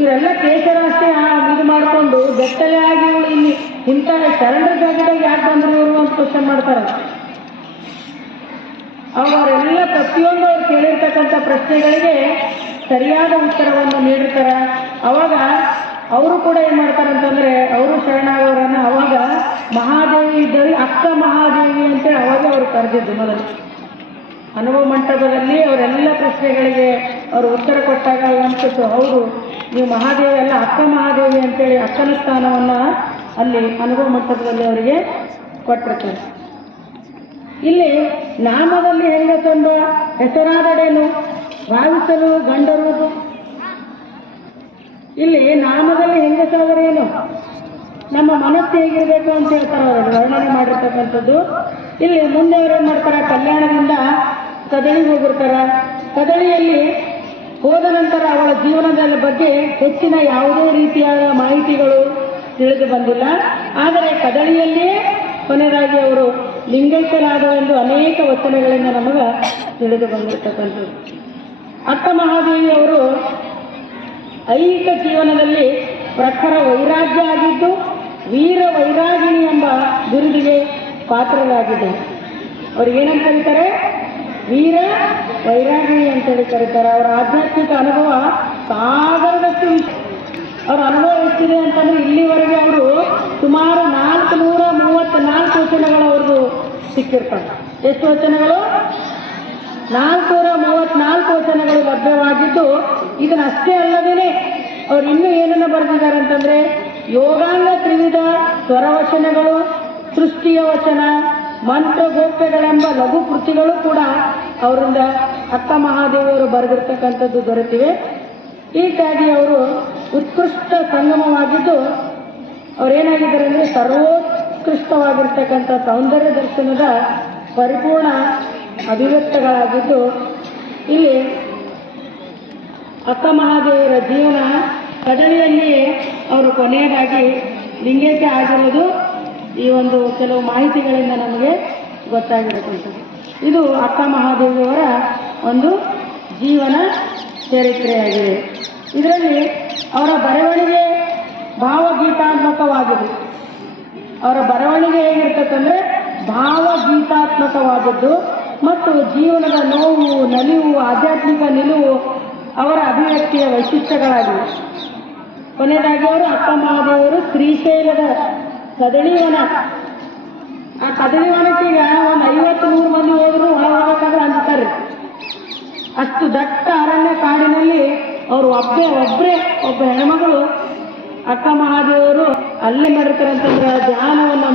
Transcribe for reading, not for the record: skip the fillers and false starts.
ಇವರೆಲ್ಲ ಕೇಶರಾಶಿ ಇದು ಮಾಡಿಕೊಂಡು ಬೆತ್ತಲೆ ಆಗಿ ಇವಳು ಇಲ್ಲಿ ಇಂಥ ಶರಣರ ಜಾಗದಾಗ ಯಾಕೆ ಬಂದರು ಇವರು ಅಂತ ಕ್ವಶನ್ ಮಾಡ್ತಾರೆ. ಅವರೆಲ್ಲ ಪ್ರತಿಯೊಂದು ಅವ್ರು ಕೇಳಿರ್ತಕ್ಕಂಥ ಪ್ರಶ್ನೆಗಳಿಗೆ ಸರಿಯಾದ ಉತ್ತರವನ್ನು ನೀಡಿರ್ತಾರೆ. ಅವಾಗ ಅವರು ಕೂಡ ಏನು ಮಾಡ್ತಾರೆ ಅಂತಂದರೆ ಅವರು ಶರಣಾಗೋರನ್ನು ಅವಾಗ ಮಹಾದೇವಿ ಇದ್ದರು, ಅಕ್ಕ ಮಹಾದೇವಿ ಅಂತೇಳಿ ಅವಾಗ ಅವರು ಕರೆದಿದ್ದು. ಮೊದಲು ಅನುಭವ ಮಂಟಪದಲ್ಲಿ ಅವರೆಲ್ಲ ಪ್ರಶ್ನೆಗಳಿಗೆ ಅವರು ಉತ್ತರ ಕೊಟ್ಟಾಗ ಅನಿಸ್ತು, ಹೌದು ನೀವು ಮಹಾದೇವಿ ಅಲ್ಲ ಅಕ್ಕ ಮಹಾದೇವಿ ಅಂತೇಳಿ ಅಕ್ಕನ ಸ್ಥಾನವನ್ನು ಅಲ್ಲಿ ಅನುಭವ ಮಂಟಪದಲ್ಲಿ ಅವರಿಗೆ ಕೊಟ್ಟಿರ್ತಾರೆ. ಇಲ್ಲಿ ನಾಮದಲ್ಲಿ ಹೆಂಗಸೆಂಬ ಹೆಸರಾದಡೇನು ಭಾವಿಸಲು ಗಂಡರು. ಇಲ್ಲಿ ನಾಮದಲ್ಲಿ ಹೆಂಗಸಾದರೇನು ನಮ್ಮ ಮನಸ್ಸು ಹೇಗಿರಬೇಕು ಅಂತ ಹೇಳ್ತಾರೆ ಅವರು ವರ್ಣನೆ ಮಾಡಿರ್ತಕ್ಕಂಥದ್ದು. ಇಲ್ಲಿ ಮುಂದೆ ಅವರೇನು ಮಾಡ್ತಾರೆ, ಕಲ್ಯಾಣದಿಂದ ಕದಳಿಗೆ ಹೋಗಿರ್ತಾರೆ. ಕದಳಿಯಲ್ಲಿ ಹೋದ ನಂತರ ಅವಳ ಜೀವನದ ಬಗ್ಗೆ ಹೆಚ್ಚಿನ ಯಾವುದೇ ರೀತಿಯಾದ ಮಾಹಿತಿಗಳು ತಿಳಿದು ಬಂದಿಲ್ಲ. ಆದರೆ ಕದಳಿಯಲ್ಲಿಯೇ ಕೊನೆಯದಾಗಿ ಅವರು ಲಿಂಗೈಕ್ಯರಾದವೆಂದು ಅನೇಕ ವಚನಗಳಿಂದ ನಮಗೆ ತಿಳಿದು ಬಂದಿರತಕ್ಕಂಥದ್ದು. ಅಕ್ಕ ಮಹಾದೇವಿಯವರು ಐಹಿಕ ಜೀವನದಲ್ಲಿ ಪ್ರಖರ ವೈರಾಗ್ಯ ಆಗಿದ್ದು ವೀರ ವೈರಾಗಿಣಿ ಎಂಬ ಬಿರುದಿಗೆ ಪಾತ್ರರಾಗಿದ್ದಾರೆ. ಅವ್ರಿಗೇನಂತ ಕರೀತಾರೆ, ವೀರ ವೈರಾಗಿಣಿ ಅಂತೇಳಿ ಕರೀತಾರೆ. ಅವರ ಆಧ್ಯಾತ್ಮಿಕ ಅನುಭವ ಸಾಗರದಷ್ಟು ಅವರ ಅನುಭವ ಎಷ್ಟಿದೆ ಅಂತಂದರೆ ಇಲ್ಲಿವರೆಗೆ ಅವರು ಸುಮಾರು 434 ವಚನಗಳು ಅವ್ರದ್ದು ಸಿಕ್ಕಿರ್ತಾರೆ. ಎಷ್ಟು ವಚನಗಳು? 434 ವಚನಗಳು ಲಭ್ಯವಾಗಿದ್ದು, ಇದನ್ನಷ್ಟೇ ಅಲ್ಲದೇ ಅವ್ರು ಇನ್ನೂ ಏನನ್ನು ಬರೆದಿದ್ದಾರೆ ಅಂತಂದರೆ ಯೋಗಾಂಗ ತ್ರಿವಿಧ ಸ್ವರವಚನಗಳು, ಸೃಷ್ಟಿಯ ವಚನ, ಮಂತ್ರಗೋಪ್ಯಗಳೆಂಬ ಲಘು ಕೃತಿಗಳು ಕೂಡ ಅವರಿಂದ ಅಕ್ಕ ಮಹಾದೇವಿಯವರು ಬರೆದಿರ್ತಕ್ಕಂಥದ್ದು ದೊರೆತಿವೆ. ಹೀಗಾಗಿ ಅವರು ಉತ್ಕೃಷ್ಟ ಸಂಗಮವಾಗಿದ್ದು ಅವರೇನಾಗಿದ್ದಾರೆ ಅಂದರೆ ಸರ್ವೋತ್ಕೃಷ್ಟವಾಗಿರ್ತಕ್ಕಂಥ ಸೌಂದರ್ಯ ದರ್ಶನದ ಪರಿಪೂರ್ಣ ಅಭಿವ್ಯಕ್ತಗಳಾಗಿದ್ದು, ಇಲ್ಲಿ ಅಕ್ಕ ಮಹಾದೇವಿಯರ ಜೀವನ ಕದಳಿಯಲ್ಲಿಯೇ ಅವರು ಕೊನೆಯದಾಗಿ ಲಿಂಗೈಕ್ಯ ಆಗಿರೋದು ಈ ಒಂದು ಕೆಲವು ಮಾಹಿತಿಗಳಿಂದ ನಮಗೆ ಗೊತ್ತಾಗಿರತಕ್ಕಂಥದ್ದು. ಇದು ಅಕ್ಕ ಮಹಾದೇವಿಯವರ ಒಂದು ಜೀವನ ಚರಿತ್ರೆಯಾಗಿದೆ. ಇದರಲ್ಲಿ ಅವರ ಬರವಣಿಗೆ ಭಾವಗೀತಾತ್ಮಕವಾಗಿದೆ. ಅವರ ಬರವಣಿಗೆ ಹೇಗಿರ್ತಕ್ಕಂದರೆ ಭಾವಗೀತಾತ್ಮಕವಾದದ್ದು ಮತ್ತು ಜೀವನದ ನೋವು, ನಲಿವು, ಆಧ್ಯಾತ್ಮಿಕ ನಿಲುವು ಅವರ ಅಭಿವ್ಯಕ್ತಿಯ ವೈಶಿಷ್ಟ್ಯಗಳಾಗಿವೆ. ಕೊನೆಯದಾಗಿ ಅವರು ಅಕ್ಕ ಮಹಾದೇವಿಯವರು ಶ್ರೀಶೈಲದ ಕದಳಿವನ, ಆ ಕದಳಿವನಕ್ಕೆ ಈಗ ಒಂದು 50-100 ಮಂದಿ ಹೋದ್ರು ಒಳಗಾದ್ರೆ ಅಂತಾರೆ. ಅಷ್ಟು ದಟ್ಟ ಅರಣ್ಯ ಕಾಡಿನಲ್ಲಿ ಅವರು ಒಬ್ಬ ಹೆಣ್ಮಗಳು ಅಕ್ಕ ಮಹಾದೇವಿಯವರು ಅಲ್ಲೇ ಮಾಡಿರ್ತಾರೆ ಅಂತಂದ್ರೆ ಧ್ಯಾನವನ್ನು